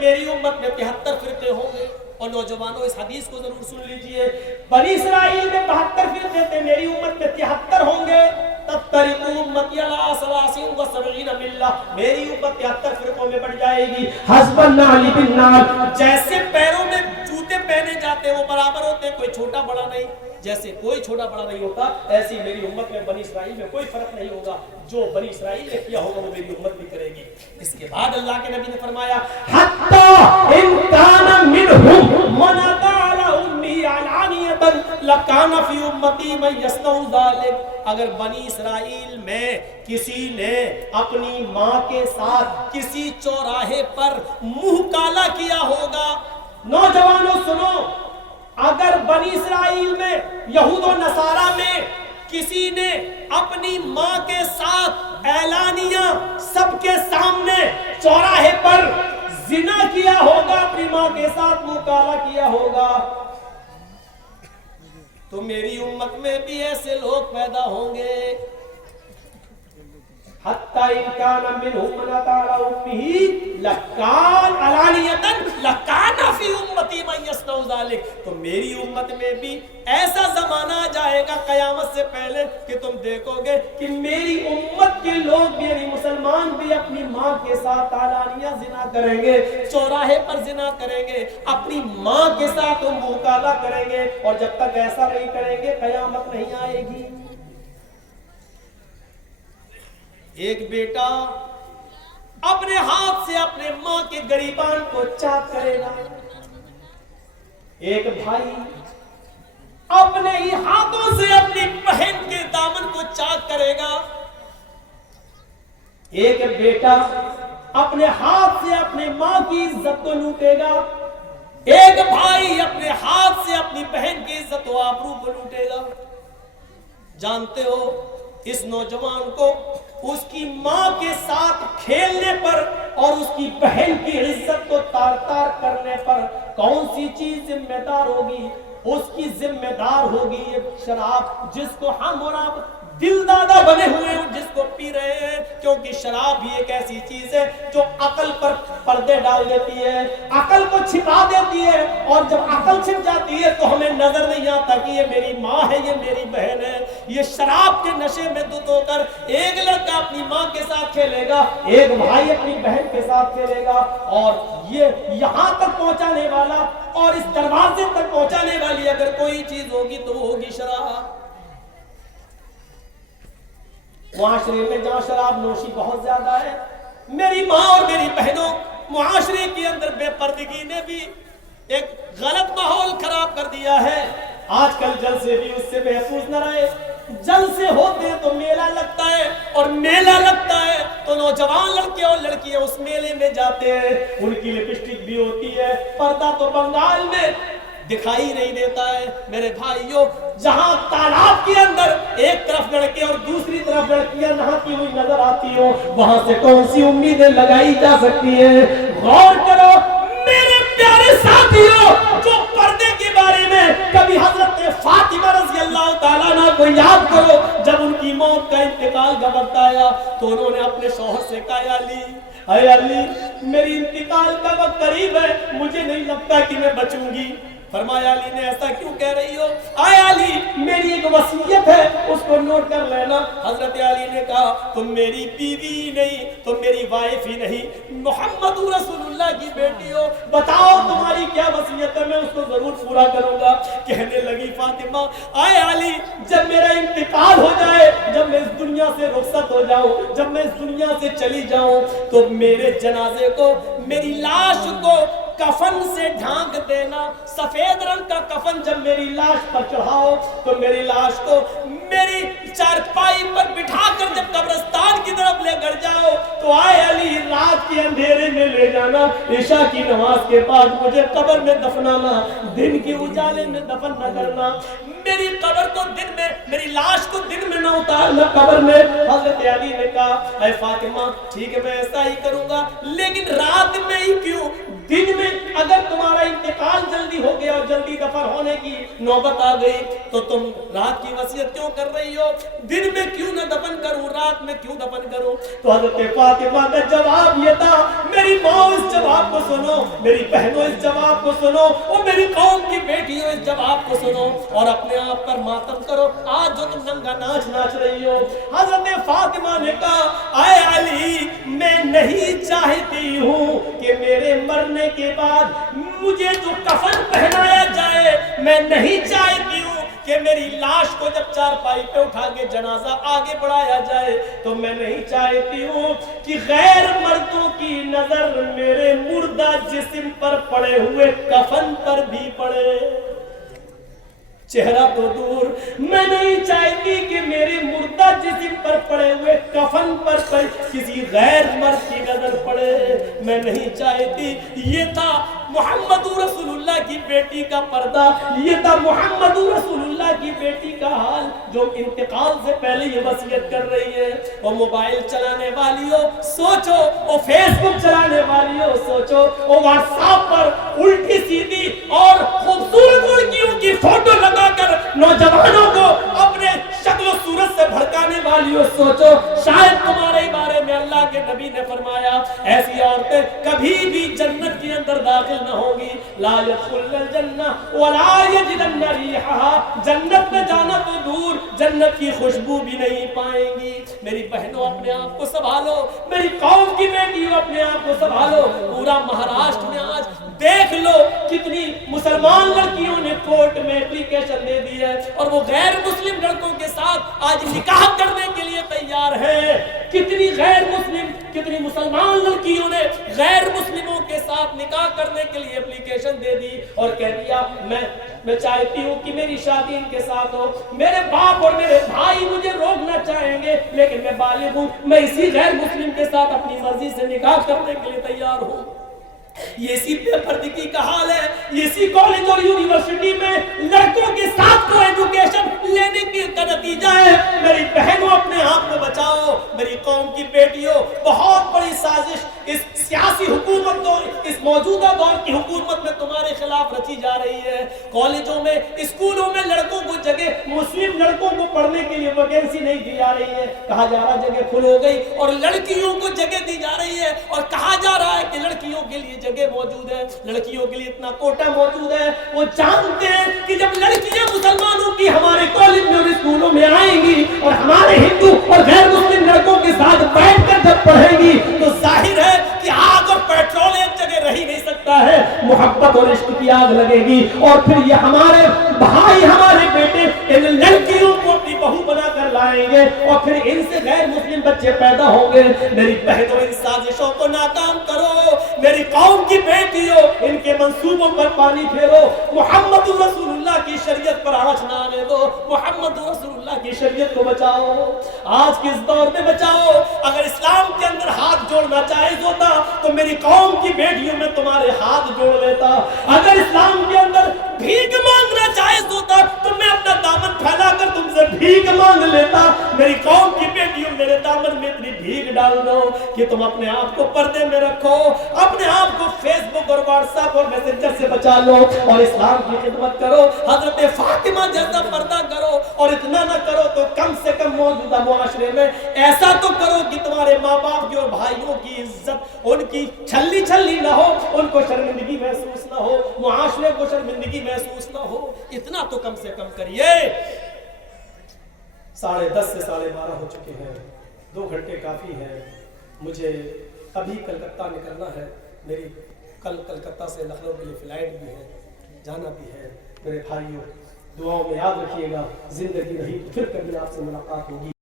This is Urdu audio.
میری امت میں 73 فرقے ہوں گے. اور نوجوانوں اس حدیث کو ضرور سن لیجئے. بنی اسرائیل میں 72 فرقے تھے, میری امت میں 73 ہوں گے. تفترق امتی علی 73 ملہ, میری امت 73 فرقوں میں بڑھ جائے گی. حسب النعل بالنعل, جیسے پیروں میں جوتے پہنے جاتے وہ برابر ہوتے, کوئی چھوٹا بڑا نہیں. جیسے کوئی چھوٹا بڑا نہیں ہوتا, ایسی میری امت میں بنی اسرائیل میں کوئی فرق نہیں ہوگا. جو بنی اسرائیل نے کیا ہوگا وہ میری امت بھی کرے گی. اس کے بعد اللہ کے نبی نے فرمایا حتی ان کان منہم من اتی علی امی علانیتا لکان فی امتی من یصنع ذلک. اگر بنی اسرائیل میں کسی نے اپنی ماں کے ساتھ کسی چوراہے پر منہ کالا کیا ہوگا. نوجوانوں سنو, اگر بنی اسرائیل میں یہود و نصارہ میں کسی نے اپنی ماں کے ساتھ اعلانیہ سب کے سامنے چوراہے پر زنا کیا ہوگا, اپنی ماں کے ساتھ منہ کالا کیا ہوگا, تو میری امت میں بھی ایسے لوگ پیدا ہوں گے. حتی ان کان منہم من اتی علی امہ لکان علانیتا لکان فی امتی من یصنع ذلک. تو میری امت میں بھی ایسا زمانہ آ جائے گا قیامت سے پہلے کہ تم دیکھو گے کہ میری امت کے لوگ, میری مسلمان بھی اپنی ماں کے ساتھ علانیہ زنا کریں گے, چوراہے پر زنا کریں گے, اپنی ماں کے ساتھ منہ کالا کریں گے. اور جب تک ایسا نہیں کریں گے قیامت نہیں آئے گی. ایک بیٹا اپنے ہاتھ سے اپنے ماں کے گریبان کو چاک کرے گا. ایک بھائی اپنے ہی ہاتھوں سے اپنی بہن کے دامن کو چاک کرے گا. ایک بیٹا اپنے ہاتھ سے اپنے ماں کی عزت کو لوٹے گا. ایک بھائی اپنے ہاتھ سے اپنی بہن کی عزت و آبرو کو لوٹے گا. جانتے ہو اس نوجوان کو اس کی ماں کے ساتھ کھیلنے پر اور اس کی بہن کی عزت کو تار تار کرنے پر کون سی چیز ذمہ دار ہوگی؟ اس کی ذمہ دار ہوگی یہ شراب جس کو ہم اور آپ دل دادا بنے ہوئے ہیں جس کو پی رہے ہیں. کیونکہ شراب بھی ایک ایسی چیز ہے جو عقل پر پردے ڈال دیتی ہے, عقل کو چھپا دیتی ہے, اور جب عقل چھپ جاتی ہے تو ہمیں نظر نہیں آتا کہ یہ میری ماں ہے, یہ میری بہن ہے. یہ شراب کے نشے میں دھت ہو کر ایک لڑکا اپنی ماں کے ساتھ کھیلے گا, ایک بھائی اپنی بہن کے ساتھ کھیلے گا, اور یہ یہاں تک پہنچانے والا اور اس دروازے تک پہنچانے والی اگر کوئی چیز ہوگی تو وہ ہوگی شراب. معاشرے میں جہاں شراب نوشی بہت زیادہ ہے, میری ماں اور میری بہنوں, معاشرے کے اندر بے پردگی نے بھی ایک غلط ماحول خراب کر دیا ہے. آج کل جلسے بھی اس سے محفوظ نہ رہے. جلسے ہوتے ہیں تو میلہ لگتا ہے, اور میلہ لگتا ہے تو نوجوان لڑکے اور لڑکیاں اس میلے میں جاتے ہیں, ان کی لپسٹک بھی ہوتی ہے, پردہ تو بنگال میں دکھائی نہیں دیتا ہے. میرے بھائیوں, جہاں تالاب کے اندر ایک طرف لڑکے اور دوسری طرف لڑکیاں نہاتی ہوئی نظر آتی ہوں, وہاں سے کون سی امیدیں لگائی جا سکتی ہیں؟ غور کرو میرے پیارے ساتھیوں, جو پردے کے بارے میں کبھی حضرت فاطمہ رضی اللہ تعالیٰ عنہ کو یاد کرو, جب ان کی موت کا انتقال کا وقت آیا تو انہوں نے اپنے شوہر سے کہا, اے علی میری انتقال کا وقت قریب ہے, مجھے نہیں لگتا کہ میں بچوں گی. فرمایا علی نے ایسا کیوں کہہ رہی ہو؟ آئے علی میری ایک وصیت ہے, اس کو نوٹ کر لینا. حضرت علی نے کہا تم میری بیوی نہیں, تم میری وائف ہی نہیں, محمد رسول اللہ کی بیٹی ہو, بتاؤ تمہاری کیا وصیت ہے, میں اس کو ضرور پورا کروں گا. کہنے لگی فاطمہ, آئے علی جب میرا انتقال ہو جائے, جب میں اس دنیا سے رخصت ہو جاؤں, جب میں اس دنیا سے چلی جاؤں, تو میرے جنازے کو, میری لاش کو کفن سے ڈھانک دینا. سفید رنگ کا کفن جب میری لاش پر چڑھاؤ تو میری لاش کو میری چارپائی پر بٹھا کر جب قبرستان کی طرف لے کر جاؤ تو آئے علی رات کے اندھیرے میں لے جانا, عشاء کی نماز کے بعد مجھے قبر میں دفنانا, دن کی اجالے میں دفن نہ کرنا. میری قبر کو دن میں, میری لاش کو دن میں نہ اتارنا قبر میں. حضرت علی نے کہا اے فاطمہ ٹھیک ہے میں ایسا ہی کروں گا, لیکن رات میں ہی کیوں, دن میں اگر تمہارا انتقال جلدی ہو گیا اور جلدی دفن ہونے کی نوبت آ گئی تو تم رات کی وصیت کیوں کر رہی ہو؟ دن میں کیوں نہ دفن کروں, رات میں کیوں دفن کروں؟ تو حضرت فاطمہ کا جواب یہ تھا, میری ماں اس جواب کو سنو, میری بہنوں اس جواب کو سنو، اور میری قوم کی بیٹیوں اس جواب کو سنو، اور اپنے آپ پر ماتم کرو۔ آج جو تم ننگا ناچ ناچ رہی ہو، حضرت فاطمہ نے کہا اے علی میں نہیں چاہتی ہوں کہ میرے مرنے کے بعد مجھے جو کفن پہنایا جائے، میں نہیں چاہتی ہوں کہ میری لاش کو جب چارپائی پہ اٹھا کے جنازہ آگے بڑھایا جائے تو میں نہیں چاہتی ہوں کہ غیر مردوں کی نظر میرے مردہ جسم پر پڑے ہوئے کفن پر بھی پڑے۔ چہرہ تو دور، میں نہیں چاہتی کہ میری مردہ جسم پر پڑے ہوئے کفن پر کسی غیر مرد کی نظر پڑے، میں نہیں چاہتی۔ یہ تھا محمد رسول اللہ کی بیٹی کا پردہ، یہ تھا محمد رسول اللہ کی بیٹی کا حال جو انتقال سے پہلے یہ وصیت کر رہی ہے۔ اور موبائل چلانے والیوں سوچو، اور فیس بک چلانے والیوں سوچو، اور واٹس ایپ پر الٹی سیدھی اور خوبصورت لڑکیوں کی فوٹو لگا کر نوجوانوں کو اپنے شکل و صورت سے بھڑکانے والیوں سوچو، شاید تمہارے بارے میں اللہ کے نبی نے فرمایا ایسی عورتیں کبھی بھی جنت کے اندر داخل نہ ہوگی، لا يدخلن الجنہ ولا یجدن ریحہا، جنت میں جانا تو دور جنت کی خوشبو بھی نہیں پائیں گی۔ میری بہنوں اپنے آپ کو سنبھالو، میری قوم کی بیٹیوں اپنے آپ کو سنبھالو۔ پورا مہاراشٹر میں آج دیکھ لو کتنی مسلمان لڑکیوں نے کورٹ میں اپلیکیشن دے دی ہے، اور وہ غیر مسلم لڑکوں کے ساتھ آج نکاح کرنے کے لیے تیار ہے۔ کتنی غیر مسلم، کتنی مسلمان لڑکیوں نے غیر مسلموں کے ساتھ نکاح کرنے کے لیے اپلیکیشن دے دی اور کہہ دیا میں چاہتی ہوں کہ میری شادی ان کے ساتھ ہو، میرے باپ اور میرے بھائی مجھے روکنا چاہیں گے لیکن میں بالغ ہوں، میں اسی غیر مسلم کے ساتھ اپنی مرضی سے نکاح کرنے کے لیے تیار ہوں۔ یہ اسی بے پردگی کا حال ہے، یہ اسی کالج اور یونیورسٹی میں لڑکوں کے ساتھ کو ایجوکیشن لینے کا نتیجہ ہے۔ میری بہنوں اپنے آپ کو بچاؤ، میری قوم کی بیٹیوں، بہت بڑی سازش اس سیاسی حکومت اور اس موجودہ دور کی حکومت میں تمہارے خلاف رچی جا رہی ہے۔ کالجوں میں، اسکولوں میں لڑکوں کو جگہ، مسلم لڑکوں کو پڑھنے کے لیے ویکینسی نہیں دی جا رہی ہے، کہا جا رہا جگہ فل ہو گئی، اور لڑکیوں کو جگہ دی جا رہی ہے اور کہا جا رہا ہے کہ لڑکیوں کے لیے جگہ موجود ہے، لڑکیوں کے لیے اتنا کوٹا موجود ہے۔ وہ جانتے ہیں کہ جب لڑکیاں مسلمانوں کی ہمارے کالج میں اور اسکولوں میں آئیں گی اور ہمارے ہندو اور غیر مسلم لڑکوں کے ساتھ بیٹھ کر جب پڑھیں گی تو ظاہر ہے کہ آگ اور پیٹرول ایک جگہ رہ ہی نہیں سکتا ہے، محبت اور عشق کی آگ لگے گی، اور پھر یہ ہمارے بھائی، ہمارے بیٹے ان لڑکیوں کو اپنی بہو بنا کر لائیں گے اور پھر ان سے غیر مسلم بچے پیدا ہوں گے۔ میری بہنوں ان سازشوں کو ناکام کرو، میری قوم کی بیٹیوں ان کے منصوبوں پر پانی پھیرو، محمد رسول اللہ کی شریعت پر آنچ نہ آنے دو، محمد رسول اللہ کی شریعت کو بچاؤ، آج کے اس دور میں بچاؤ۔ اگر اسلام کے اندر ہاتھ جوڑنا جائز ہوتا تو میری قوم کی بیٹیوں میں تمہارے ہاتھ جوڑ لیتا، اگر اسلام کے اندر بھیک مانگنا جائز ہوتا تو میں اپنا دامن پھیلا کر تم سے بھیک مانگ لیتا۔ میری قوم کی بیٹیوں میرے دامن میں اتنی بھیک ڈال دو کہ تم اپنے آپ کو پردے میں رکھو، اپنے آپ کو فیس بک اور واٹس ایپ اور میسنجر سے بچا لو اور اسلام کی خدمت کرو، حضرت فاطمہ جیسا پردہ کرو، اور اتنا نہ کرو تو کم سے کم موجودہ معاشرے میں ایسا تو کرو کہ تمہارے ماں باپ کی اور بھائیوں کی عزت ان کی چھلی چھلی نہ ہو، ان کو شرمندگی محسوس نہ ہو، معاشرے کو شرمندگی محسوس نہ ہو، اتنا تو کم سے کم کریے۔ 10:30 سے 12:30 ہو چکے ہیں، 2 گھنٹے کافی ہے، مجھے ابھی کلکتہ نکلنا ہے، میری کل کلکتہ سے لکھنؤ کے لیے فلائٹ بھی ہے، جانا بھی ہے۔ میرے بھائیوں دعاؤں میں یاد رکھیے گا، زندگی رہی تو پھر کبھی آپ سے ملاقات ہوگی۔